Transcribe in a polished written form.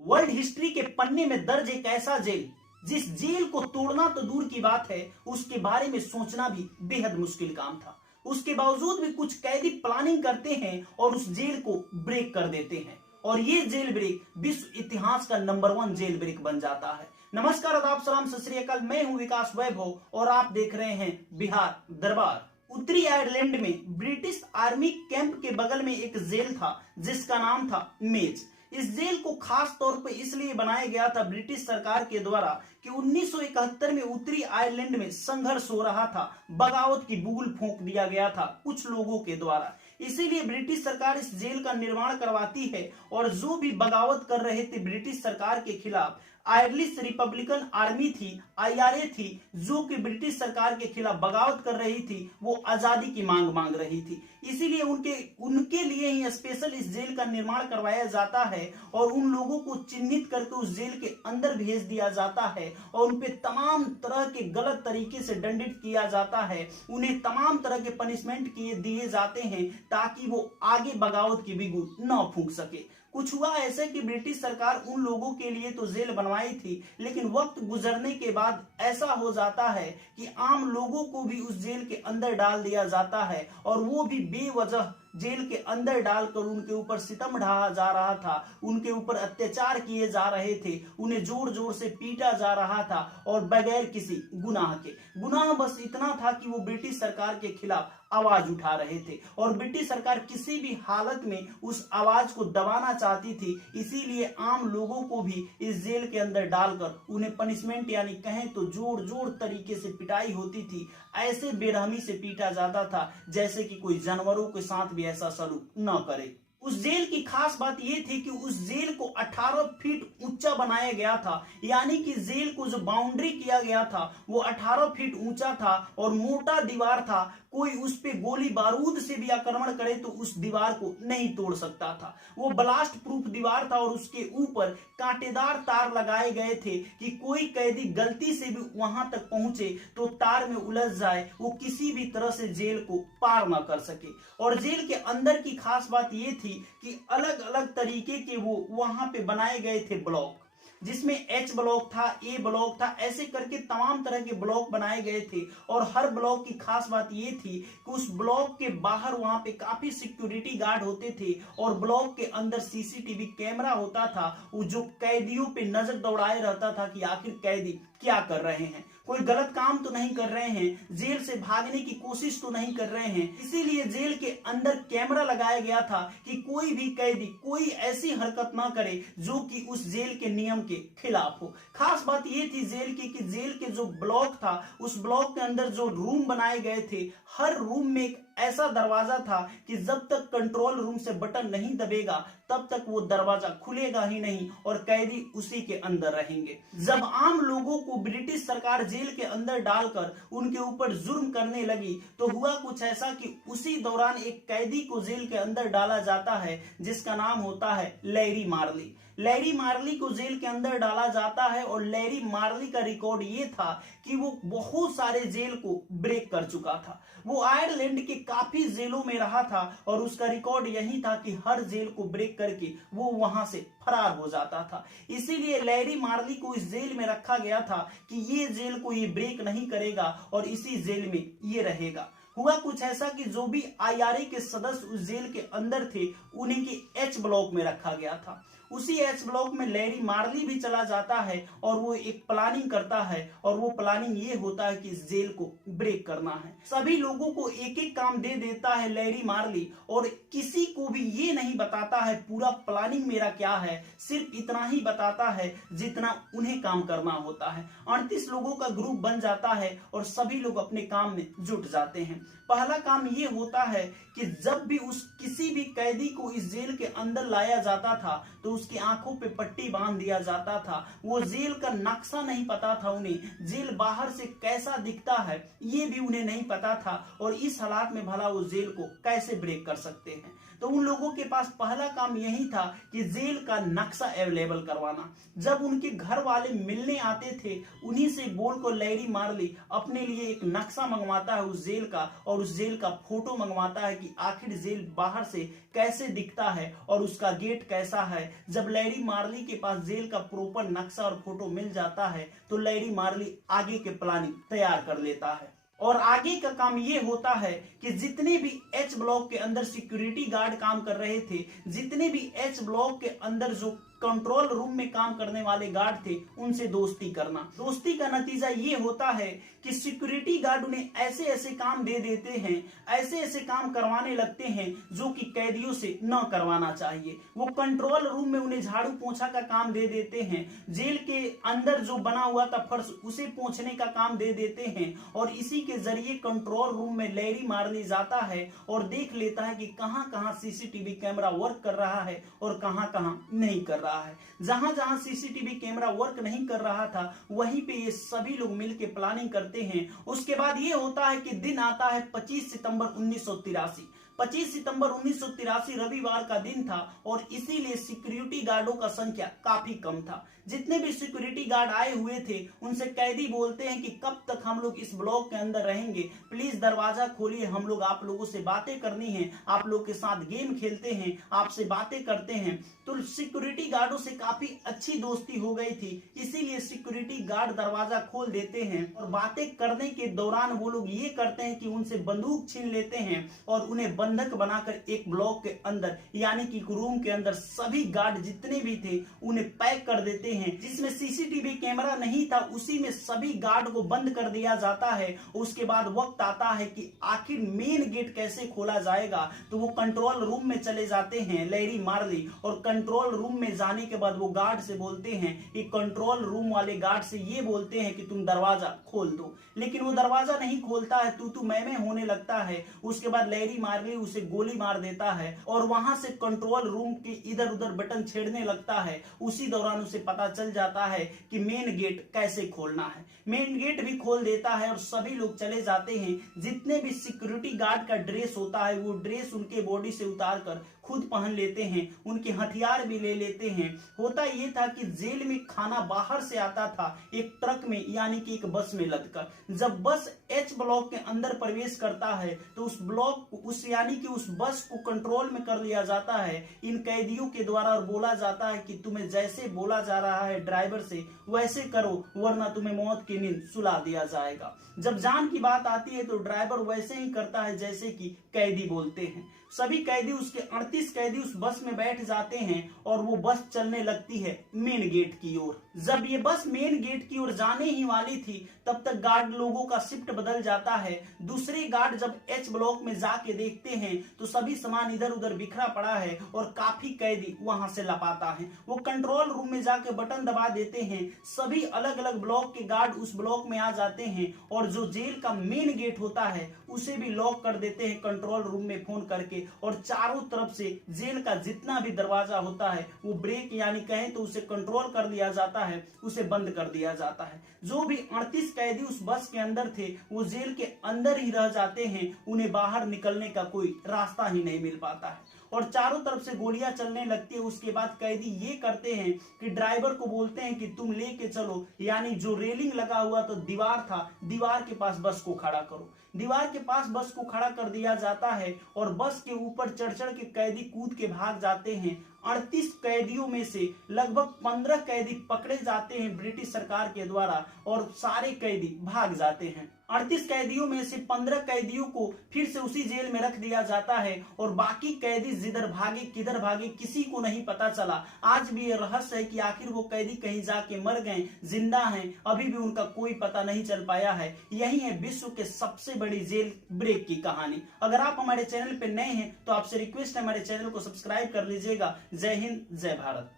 World history के पन्ने में दर्ज एक ऐसा जेल जिस जेल को तोड़ना तो दूर की बात है, उसके बारे में सोचना भी बेहद मुश्किल काम था। उसके बावजूद भी कुछ कैदी प्लानिंग करते हैं और उस जेल को ब्रेक कर देते हैं और ये जेल ब्रेक विश्व इतिहास का नंबर 1 जेल ब्रेक बन जाता है। नमस्कार, आदाब, सलाम, सत श्री अकाल। मैं हूं विकास वैभव और आप देख रहे हैं बिहार दरबार। उत्तरी आयरलैंड में ब्रिटिश आर्मी कैंप के बगल में एक जेल था जिसका नाम था मेज। इस जेल को खास तौर पर इसलिए बनाया गया था ब्रिटिश सरकार के द्वारा कि 1971 में उत्तरी आयरलैंड में संघर्ष हो रहा था, बगावत की बुगुल फूंक दिया गया था कुछ लोगों के द्वारा। इसीलिए ब्रिटिश सरकार इस जेल का निर्माण करवाती है और जो भी बगावत कर रहे थे ब्रिटिश सरकार के खिलाफ, आयरलिश रिपब्लिकन आर्मी थी, IRA थी, जो कि ब्रिटिश सरकार के खिलाफ बगावत कर रही थी, वो आजादी की मांग रही थी। इसीलिए उनके लिए ही स्पेशल इस जेल का निर्माण करवाया जाता है और उन लोगों को चिन्हित करके उस जेल के अंदर भेज दिया जाता है और उन पे तमाम तरह के गलत तरीके से दंडित किया जाता है। उन्हें तमाम तरह के पनिशमेंट दिए जाते हैं ताकि वो आगे बगावत की बिगुल न फूंक सके। कुछ हुआ ऐसे कि ब्रिटिश सरकार उन लोगों के लिए तो जेल बनवाई थी, लेकिन वक्त गुजरने के बाद ऐसा हो जाता है कि आम लोगों को भी उस जेल के अंदर डाल दिया जाता है और वो भी बेवजह जेल के अंदर डालकर उनके ऊपर सितम ढाया जा रहा था, उनके ऊपर अत्याचार किए जा रहे थे, उन्हें जोर जोर से पीटा जा रहा था और बगैर किसी गुनाह के। गुनाह बस इतना था कि वो ब्रिटिश सरकार के खिलाफ आवाज उठा रहे थे और ब्रिटिश सरकार किसी भी हालत में उस आवाज को दबाना चाहती थी। इसीलिए आम लोगों को भी इस जेल के अंदर डालकर उन्हें पनिशमेंट यानी कहें तो जोर जोर तरीके से पिटाई होती थी। ऐसे बेरहमी से पीटा जाता था जैसे कि कोई जानवरों के साथ भी ऐसा सलूक न करे। उस जेल की खास बात यह थी कि उस जेल को 18 फीट ऊंचा बनाया गया था, यानी कि जेल को जो बाउंड्री किया गया था वो 18 फीट ऊंचा था और मोटा दीवार था। कोई उस पे गोली बारूद से भी आक्रमण करे तो उस दीवार को नहीं तोड़ सकता था। वो ब्लास्ट प्रूफ दीवार था और उसके ऊपर कांटेदार तार लगाए गए थे कि कोई कैदी गलती से भी वहां तक पहुंचे तो तार में उलझ जाए, वो किसी भी तरह से जेल को पार ना कर सके। और जेल के अंदर की खास बात ये थी कि अलग अलग तरीके के वो वहां पे बनाए गए थे ब्लॉक, जिसमें H ब्लॉक था, A ब्लॉक था, ऐसे करके तमाम तरह के ब्लॉक बनाए गए थे। और हर ब्लॉक की खास बात ये थी कि उस ब्लॉक के बाहर वहां पे काफी सिक्योरिटी गार्ड होते थे और ब्लॉक के अंदर CCTV कैमरा होता था, वो जो कैदियों पे नजर दौड़ाए रहता था कि आखिर कैदी क्या कर रहे हैं, कोई गलत काम तो नहीं कर रहे हैं, जेल से भागने की कोशिश तो नहीं कर रहे हैं। इसीलिए जेल के अंदर कैमरा लगाया गया था कि कोई भी कैदी कोई ऐसी हरकत ना करे जो कि उस जेल के नियम के खिलाफ हो। खास बात ये थी जेल की कि जेल के जो ब्लॉक था, उस ब्लॉक के अंदर जो रूम बनाए गए थे, हर रूम में एक ऐसा दरवाजा था कि जब तक कंट्रोल रूम से बटन नहीं दबेगा तब तक वो दरवाजा खुलेगा ही नहीं और कैदी उसी के अंदर रहेंगे। जब आम लोगों को ब्रिटिश सरकार जेल के अंदर डालकर उनके ऊपर जुर्म करने लगी तो हुआ कुछ ऐसा कि उसी दौरान एक कैदी को जेल के अंदर डाला जाता है जिसका नाम होता है लैरी मार्ली। लैरी मार्ली को जेल के अंदर डाला जाता है और लैरी मार्ली का रिकॉर्ड ये था कि वो बहुत सारे जेल को ब्रेक कर चुका था। वो आयरलैंड के काफी जेलों में रहा था और उसका रिकॉर्ड यही था कि हर जेल को ब्रेक करके वो वहां से फरार हो जाता था। इसीलिए लैरी मार्ली को इस जेल में रखा गया था कि ये जेल को ये ब्रेक नहीं करेगा और इसी जेल में ये रहेगा। हुआ कुछ ऐसा कि जो भी IRA के सदस्य उस जेल के अंदर थे उन्हें की H ब्लॉक में रखा गया था। उसी H ब्लॉक में लैरी मार्ली भी चला जाता है और वो एक प्लानिंग करता है और वो प्लानिंग ये होता है कि इस जेल को ब्रेक करना है। सभी लोगों को एक एक काम दे देता है लैरी मार्ली और किसी को भी ये नहीं बताता है पूरा प्लानिंग मेरा क्या है, सिर्फ इतना ही बताता है जितना उन्हें काम करना होता है। 38 लोगों का ग्रुप बन जाता है और सभी लोग अपने काम में जुट जाते हैं। पहला काम ये होता है कि जब भी उस किसी भी कैदी को इस जेल के अंदर लाया जाता था तो उसकी आंखों पे पट्टी बांध दिया जाता था। वो जेल का नक्शा नहीं पता था उन्हें, जेल बाहर से कैसा दिखता है ये भी उन्हें नहीं पता था और इस हालात में भला वो जेल को कैसे ब्रेक कर सकते हैं। तो उन लोगों के पास पहला काम यही था कि जेल का नक्शा अवेलेबल करवाना। जब उनके घर वाले मिलने आते थे, उन्हीं से बोल कर लैरी मार्ली अपने लिए एक नक्शा मंगवाता है उस जेल का, और उस जेल का फोटो मंगवाता है कि आखिर जेल बाहर से कैसे दिखता है और उसका गेट कैसा है। जब लैरी मार्ली के पास जेल का प्रॉपर नक्शा और फोटो मिल जाता है तो लैरी मार्ली आगे के प्लानिंग तैयार कर लेता है। और आगे का काम ये होता है कि जितने भी एच ब्लॉक के अंदर सिक्योरिटी गार्ड काम कर रहे थे, जितने भी एच ब्लॉक के अंदर जो कंट्रोल रूम में काम करने वाले गार्ड थे, उनसे दोस्ती करना। दोस्ती का नतीजा ये होता है कि सिक्योरिटी गार्ड उन्हें ऐसे ऐसे काम दे देते हैं, ऐसे ऐसे काम करवाने लगते हैं जो कि कैदियों से न करवाना चाहिए। वो कंट्रोल रूम में उन्हें झाड़ू पोंछा का काम दे देते हैं, जेल के अंदर जो बना हुआ था फर्श उसे पोंछने का काम दे देते हैं, और इसी के जरिए कंट्रोल रूम में लैरी मार्ली जाता है और देख लेता है कि कहां कहां सीसीटीवी कैमरा वर्क कर रहा है और कहां कहां नहीं कर रहा है। जहां जहां सीसीटीवी कैमरा वर्क नहीं कर रहा था वहीं पे ये सभी लोग मिलकर प्लानिंग करते हैं। उसके बाद ये होता है कि दिन आता है 25 सितंबर 1983। 25 सितंबर 1983 रविवार का दिन था और इसीलिए सिक्योरिटी गार्डों का संख्या काफी कम था। जितने भी सिक्योरिटी गार्ड आए हुए थे उनसे कैदी बोलते हैं कि कब तक हम लोग इस ब्लॉक के अंदर रहेंगे, प्लीज दरवाजा खोलिए, हम लोग आप लोगों से बातें करनी है, आप लोग के साथ गेम खेलते हैं, आपसे बातें करते हैं। तो सिक्योरिटी गार्डों से काफी अच्छी दोस्ती हो गई थी, इसीलिए सिक्योरिटी गार्ड दरवाजा खोल देते हैं और बातें करने के दौरान वो लोग ये करते हैं कि उनसे बंदूक छीन लेते हैं और उन्हें बंधक बनाकर एक ब्लॉक के अंदर यानी कि रूम के अंदर सभी गार्ड जितने भी थे उन्हें पैक कर देते हैं। जिसमें सीसीटीवी कैमरा नहीं था उसी में सभी गार्ड को बंद कर दिया जाता है। उसके बाद वक्त आता है कि आखिर मेन गेट कैसे खोला जाएगा, तो वो कंट्रोल रूम में चले जाते हैं लैरी मार्ली, और कंट्रोल रूम में जाने के बाद वो गार्ड से बोलते हैं कि कंट्रोल रूम वाले गार्ड से ये बोलते हैं कि तुम दरवाजा खोल दो, लेकिन वो दरवाजा नहीं खोलता है, तू मैं होने लगता है। उसके बाद लैरी मार्ली उसे गोली मार देता है और वहां से कंट्रोल रूम के इधर उधर बटन छेड़ने लगता है। उसी दौरान उसे पता चल जाता है कि मेन गेट कैसे खोलना है। मेन गेट भी खोल देता है और सभी लोग चले जाते हैं। जितने भी सिक्योरिटी गार्ड का ड्रेस होता है वो ड्रेस उनके बॉडी से उतार कर खुद पहन लेते हैं, उनके हथियार भी ले लेते हैं। होता ये था कि जेल में खाना बाहर से आता था एक ट्रक में यानी कि एक बस में लदकर। जब बस एच ब्लॉक के अंदर प्रवेश करता है तो उस ब्लॉक यानी कि उस बस को कंट्रोल में कर लिया जाता है इन कैदियों के द्वारा और बोला जाता है कि तुम्हें जैसे बोला जा रहा है ड्राइवर से वैसे करो वरना तुम्हें मौत की नींद सुला दिया जाएगा। जब जान की बात आती है तो ड्राइवर वैसे ही करता है जैसे कि कैदी बोलते हैं। सभी कैदी उसके 38 कैदी उस बस में बैठ जाते हैं और वो बस चलने लगती है मेन गेट की ओर। जब ये बस मेन गेट की ओर जाने ही वाली थी तब तक गार्ड लोगों का शिफ्ट बदल जाता है। दूसरे गार्ड जब एच ब्लॉक में जाके देखते हैं तो सभी सामान इधर उधर बिखरा पड़ा है और काफी कैदी वहां से लपाता है। वो कंट्रोल रूम में जाके बटन दबा देते हैं, सभी अलग अलग ब्लॉक के गार्ड उस ब्लॉक में आ जाते हैं और जो जेल का मेन गेट होता है उसे भी लॉक कर देते हैं कंट्रोल रूम में फोन करके, और चारों तरफ से जेल का जितना भी दरवाजा होता है वो ब्रेक यानी कहें तो उसे कंट्रोल कर दिया जाता है, उसे बंद कर दिया जाता है। जो भी 38 कैदी उस बस के अंदर थे वो जेल के अंदर ही रह जाते हैं, उन्हें बाहर निकलने का कोई रास्ता ही नहीं मिल पाता है और चारों तरफ से गोलियां चलने लगती है। उसके बाद कैदी ये करते हैं कि ड्राइवर को बोलते हैं कि तुम लेके चलो, यानी जो रेलिंग लगा हुआ तो दीवार था, दीवार के पास बस को खड़ा करो। दीवार के पास बस को खड़ा कर दिया जाता है और बस के ऊपर चढ़ चढ़ के कैदी कूद के भाग जाते हैं। 38 कैदियों में से लगभग 15 कैदी पकड़े जाते हैं ब्रिटिश सरकार के द्वारा और सारे कैदी भाग जाते हैं। 38 कैदियों में से 15 कैदियों को फिर से उसी जेल में रख दिया जाता है और बाकी कैदी जिधर भागे किधर भागे किसी को नहीं पता चला। आज भी ये रहस्य है कि आखिर वो कैदी कहीं जाके मर गए, जिंदा हैं, अभी भी उनका कोई पता नहीं चल पाया है। यही है विश्व के सबसे बड़ी जेल ब्रेक की कहानी। अगर आप हमारे चैनल पे नए हैं तो आपसे रिक्वेस्ट है हमारे चैनल को सब्सक्राइब कर लीजिएगा। जय हिंद, जय भारत।